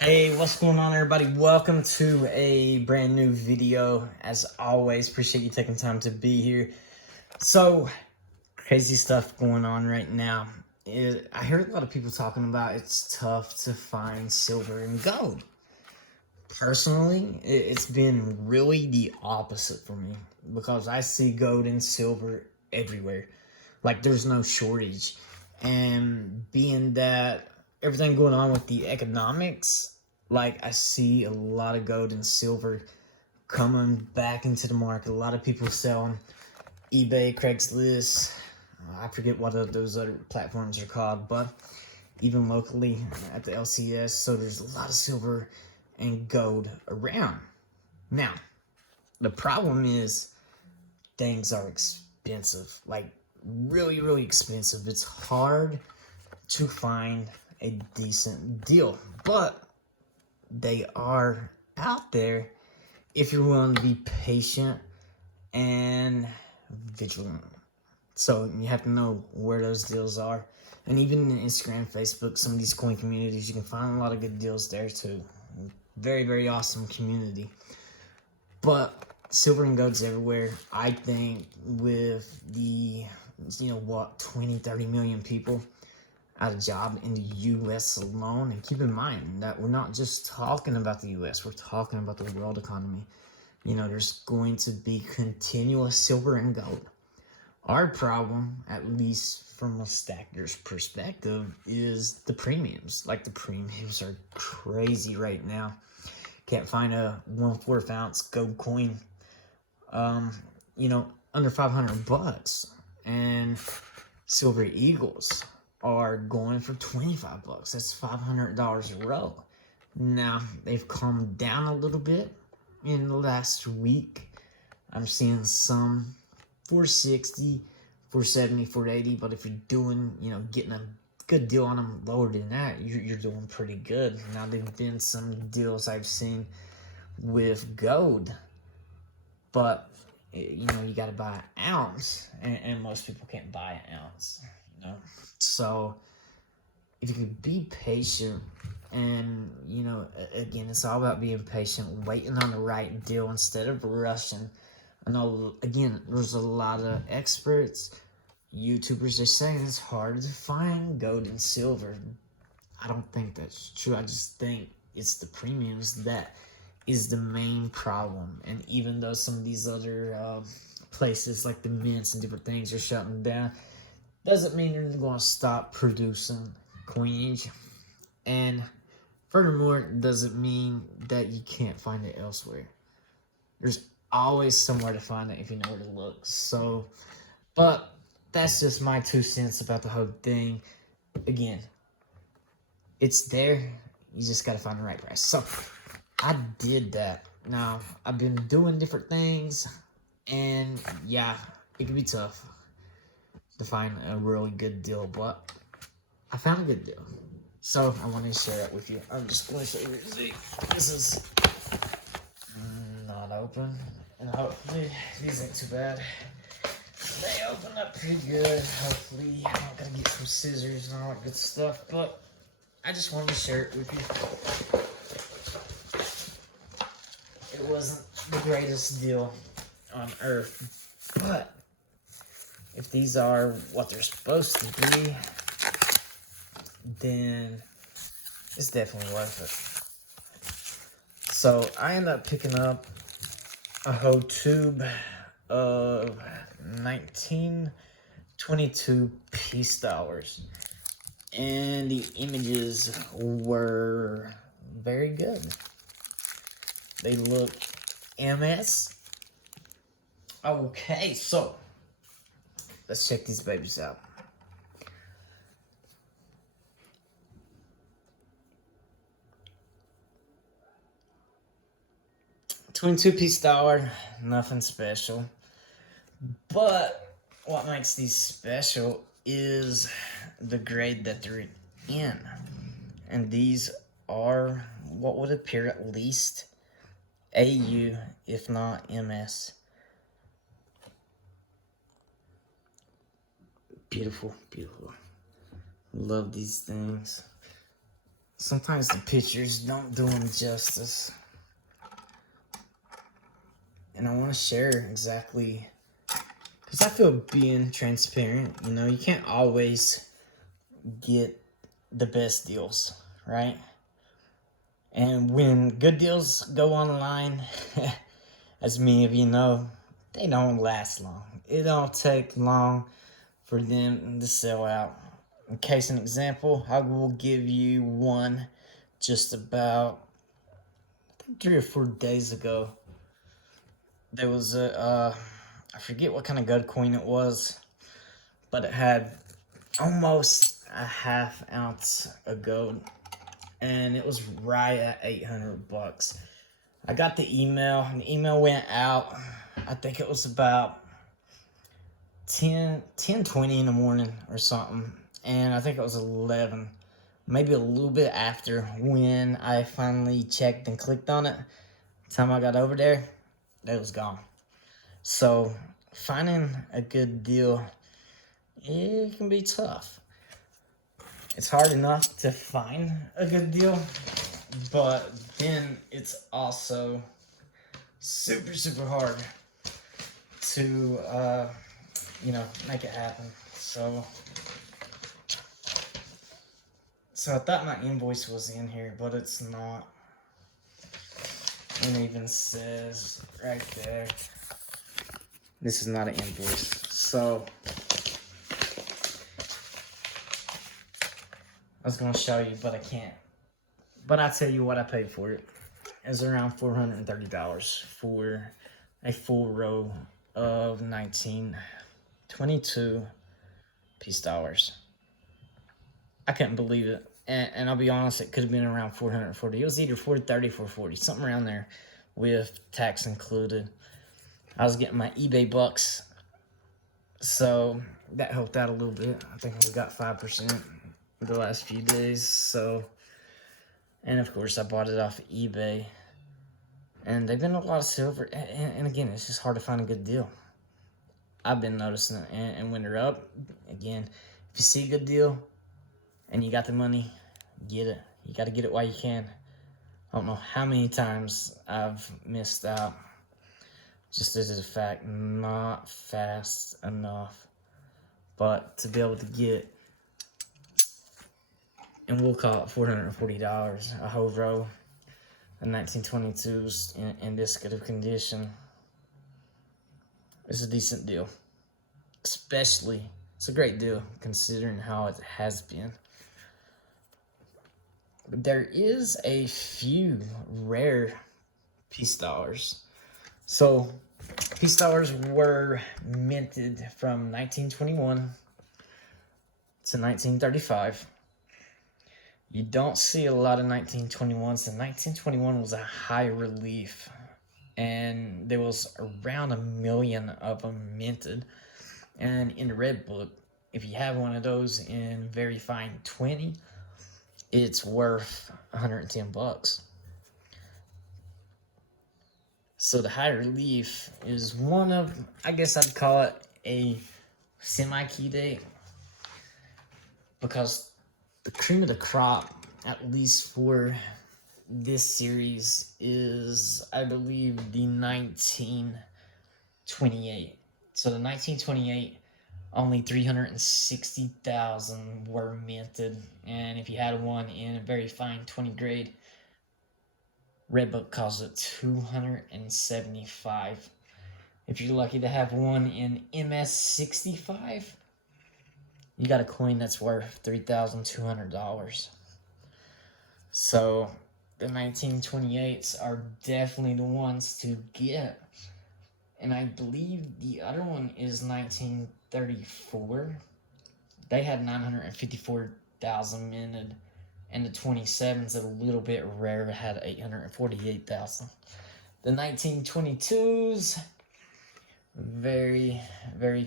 Hey, what's going on, everybody? Welcome to a brand new video. As always, appreciate you taking time to be here. So, crazy stuff going on right now. I heard a lot of people talking about it's tough to find silver and gold. Personally, it's been really the opposite for me because I see gold and silver everywhere. Like, there's no shortage. And being that everything going on with the economics, like, I see a lot of gold and silver coming back into the market. A lot of people selling eBay, Craigslist. I forget what those other platforms are called, but even locally at the LCS. So there's a lot of silver and gold around. Now, the problem is things are expensive, like really, really expensive. It's hard to find a decent deal, but they are out there if you're willing to be patient and vigilant. So you have to know where those deals are. And even in Instagram, Facebook, some of these coin communities, you can find a lot of good deals there too. Very, very awesome community. But silver and gold's everywhere. I think with the, 20, 30 million people out of job in the U.S. alone. And keep in mind that we're not just talking about the U.S. We're talking about the world economy. There's going to be continuous silver and gold. Our problem, at least from a stacker's perspective, is the premiums. Like, the premiums are crazy right now. Can't find a 1/4 ounce gold coin, under $500. And Silver Eagles are going for $25. That's $500 a row. Now, they've calmed down a little bit in the last week. I'm seeing some 460, 470, 480, but if you're doing, getting a good deal on them lower than that, you're doing pretty good. Now, there've been some deals I've seen with gold, but you gotta buy an ounce, and most people can't buy an ounce. So if you could be patient, and again, it's all about being patient, waiting on the right deal instead of rushing. I know, again, there's a lot of experts, YouTubers are saying it's hard to find gold and silver. I don't think that's true. I just think it's the premiums that is the main problem. And even though some of these other places like the mints and different things are shutting down, doesn't mean they're going to stop producing coinage. And furthermore, it doesn't mean that you can't find it elsewhere. There's always somewhere to find it if you know where to look. So, but that's just my 2 cents about the whole thing. Again, it's there. You just got to find the right price. So, I did that. Now, I've been doing different things, and yeah, it can be tough to find a really good deal, but I found a good deal. So, I wanted to share it with you. I'm just going to show you. See, this is not open, and hopefully these ain't too bad. They open up pretty good. Hopefully, I'm not going to get some scissors and all that good stuff, but I just wanted to share it with you. It wasn't the greatest deal on earth, but if these are what they're supposed to be, then it's definitely worth it. So I ended up picking up a whole tube of 1922 peace dollars, and the images were very good. They look MS. Okay, so let's check these babies out. $22 dollar, nothing special. But what makes these special is the grade that they're in. And these are what would appear at least AU, if not MS. Beautiful, beautiful. Love these things. sometimes the pictures don't do them justice. And I want to share exactly, because I feel being transparent, you know, you can't always get the best deals, right? And when good deals go online, as many of you know, they don't last long. It don't take long for them to sell out. In case an example, I will give you one just about 3 or 4 days ago. There was I forget what kind of good coin it was, but it had almost a half ounce of gold, and it was right at $800. I got the email, and the email went out, I think it was about 10:20 in the morning or something, and I think it was 11, maybe a little bit after, when I finally checked and clicked on it. The time I got over there, it was gone. So finding a good deal, it can be tough. It's hard enough to find a good deal, but then it's also super hard to make it happen. So I thought my invoice was in here, but it's not. It even says right there, this is not an invoice. So I was gonna show you, but I can't. But I'll tell you what I paid for it. It was around $430 for a full row of 1922 peace dollars. I couldn't believe it. And I'll be honest, it could have been around 440. It was either 430, 440, something around there with tax included. I was getting my eBay bucks, so that helped out a little bit. I think we got 5% the last few days. So, and of course I bought it off of eBay, and they've been a lot of silver. And again, it's just hard to find a good deal. I've been noticing it. And when they're up, again, if you see a good deal and you got the money, get it. You got to get it while you can. I don't know how many times I've missed out just as a fact, not fast enough. But to be able to get, and we'll call it $440, a whole row of 1922s in this good of condition, is a decent deal. Especially, it's a great deal considering how it has been. There is a few rare peace dollars. So, peace dollars were minted from 1921 to 1935. You don't see a lot of 1921s, and 1921 was a high relief, and there was around 1 million of them minted. And in the Red Book, if you have one of those in very fine 20, it's worth $110. So the high relief is one of, I guess I'd call it a semi-key date, because the cream of the crop, at least for this series, is, I believe, the 1928. So the 1928, only 360,000 were minted, and if you had one in a very fine 20 grade, Red Book calls it 275. If you're lucky to have one in MS65, you got a coin that's worth $3,200. So the 1928s are definitely the ones to get. And I believe the other one is 1934. They had 954,000 minted, and the 27s, a little bit rare, had 848,000. The 1922s, very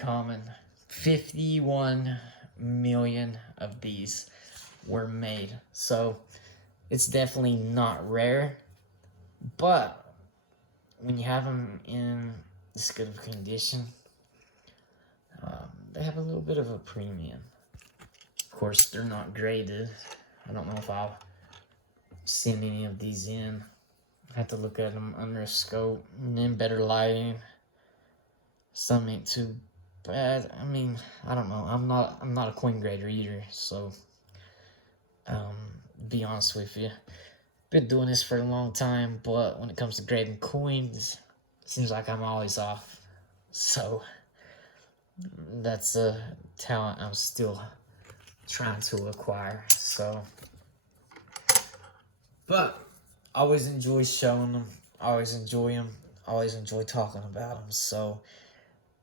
common. 51 million of these were made. So it's definitely not rare, but when you have them in this good of condition, they have a little bit of a premium. Of course, they're not graded. I don't know if I'll send any of these in. I have to look at them under a scope and then better lighting. Some ain't too bad. I mean, I don't know. I'm not a coin grader either, so be honest with you. Been doing this for a long time, but when it comes to grading coins, it seems like I'm always off. So that's a talent I'm still trying to acquire. So, but always enjoy showing them. Always enjoy them. Always enjoy talking about them. So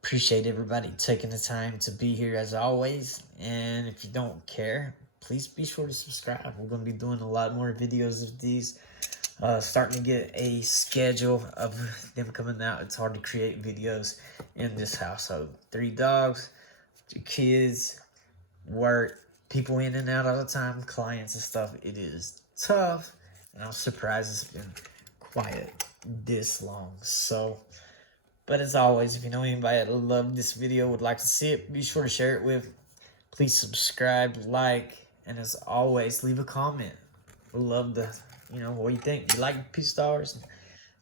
appreciate everybody taking the time to be here as always. And if you don't care, please be sure to subscribe. We're going to be doing a lot more videos of these. Starting to get a schedule of them coming out. It's hard to create videos in this household. 3 dogs, 2 kids, work, people in and out all the time, clients and stuff. It is tough, and I'm surprised it's been quiet this long. So, but as always, if you know anybody that loved this video, would like to see it, be sure to share it with. Please subscribe, like, and as always, leave a comment. We'd love to, what do you think? You like P-Stars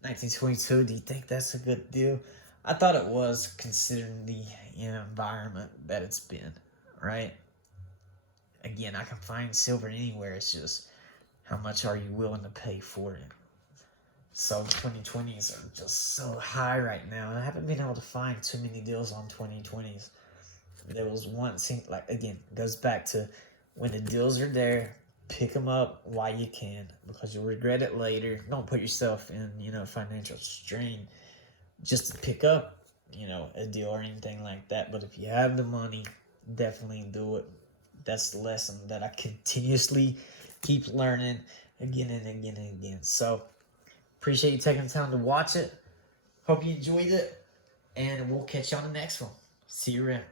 1922? Do you think that's a good deal? I thought it was, considering the environment that it's been, right? Again, I can find silver anywhere. It's just, how much are you willing to pay for it? So 2020s are just so high right now, and I haven't been able to find too many deals on 2020s. There was one, like, again, goes back to when the deals are there, pick them up while you can, because you'll regret it later. Don't put yourself in, financial strain just to pick up, a deal or anything like that. But if you have the money, definitely do it. That's the lesson that I continuously keep learning again and again and again. So, appreciate you taking the time to watch it. Hope you enjoyed it, and we'll catch you on the next one. See you around.